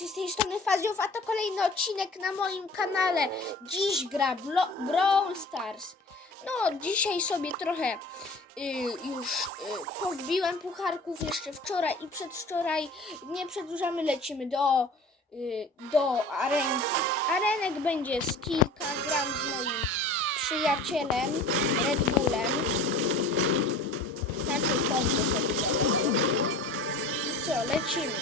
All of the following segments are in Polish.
Z tej strony Fazjów, a to kolejny odcinek na moim kanale. Dziś gra Blo- Brawl Stars. No, dzisiaj sobie trochę y, już y, powbiłem pucharków jeszcze wczoraj i przedwczoraj. Nie przedłużamy, lecimy do, y, do arenki. Arenek będzie z kilka, gram z moim przyjacielem Red Bullem. Takie konto sobie. I co, lecimy.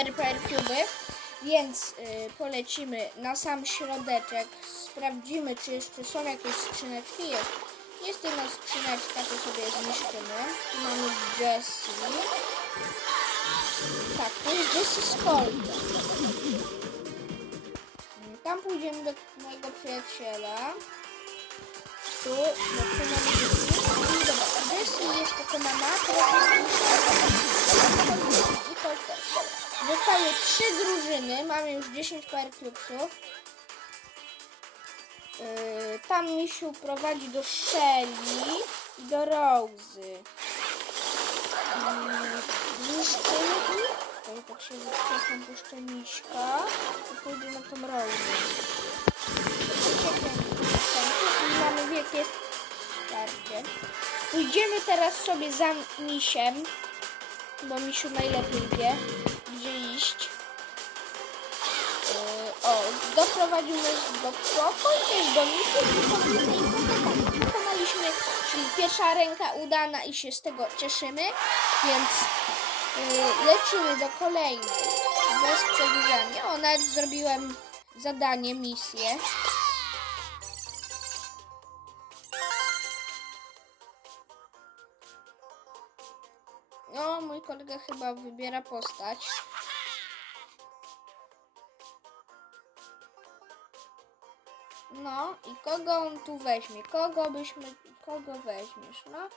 4 PR Cube, więc yy, polecimy na sam środeczek, sprawdzimy czy jeszcze są jakieś skrzyneczki, jest. Jest jedna skrzyneczka, to sobie zniszczymy. Tu mamy Jessie. Tak, to jest Jessie z Coltem. Mm, tam pójdziemy do mojego przyjaciela. Tu, bo tu mamy Jessie. Dobra, Jessie jest pokonana, teraz jest Zostały trzy drużyny. Mamy już 10 par cubesów. Yy, tam Misiu prowadzi do Shelly i do Rozy. Zniszczymy ich. Tutaj tak się wycofam, puszczę Miśka i pójdę na tą Rozę. I mamy wielkie starcie. Pójdziemy teraz sobie za Misiem, bo Misiu najlepiej wie, doprowadził nas do Proko i też do Miki i pokonaliśmy, czyli pierwsza ręka udana i się z tego cieszymy, więc yy, lecimy do kolejnej, bez przedłużania. O, nawet zrobiłem zadanie, misję. No, mój kolega chyba wybiera postać. No i kogo on tu weźmie? Kogo byśmy, kogo weźmiesz, no?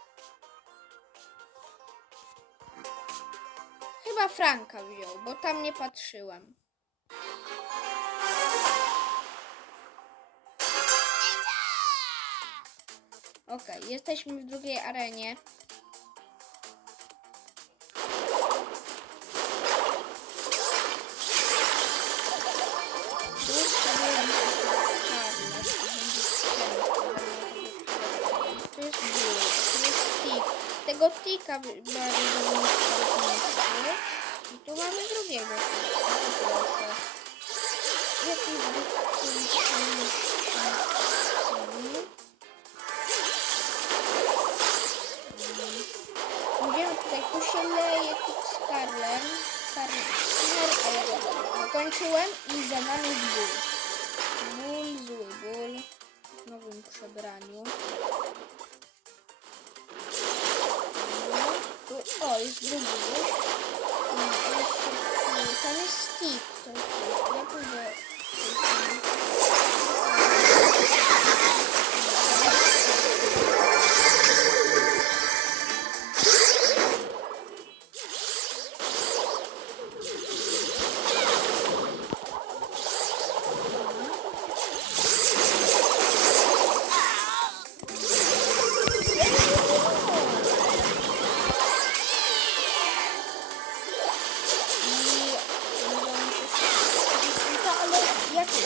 Chyba Franka wziął, bo tam nie patrzyłem. Okej, jesteśmy w drugiej arenie. Tego tika by- bardzo. I tu mamy drugiego tika. Proszę. Jaki jest Będziemy tutaj, tu się leje tik z Karlem. Dokończyłem i za nami ból. Ból, zły ból. W nowym przebraniu. Tu, o, jest drugi ból. I jeszcze,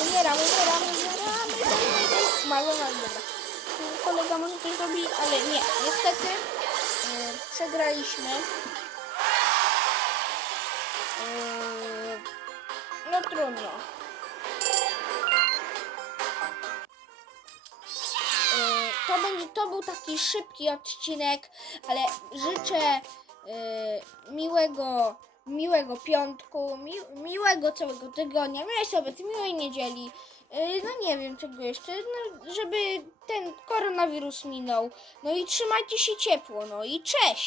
umieram, umieram, umieram, umarłem, dobra. Kolega może coś robi, ale nie, niestety e, przegraliśmy. E, no trudno. E, to będzie, to był taki szybki odcinek, ale życzę miłego, miłego piątku, mi, miłego całego tygodnia, miłej soboty, miłej niedzieli. E, no nie wiem czego jeszcze, no, żeby ten koronawirus minął. No i trzymajcie się ciepło, no i cześć!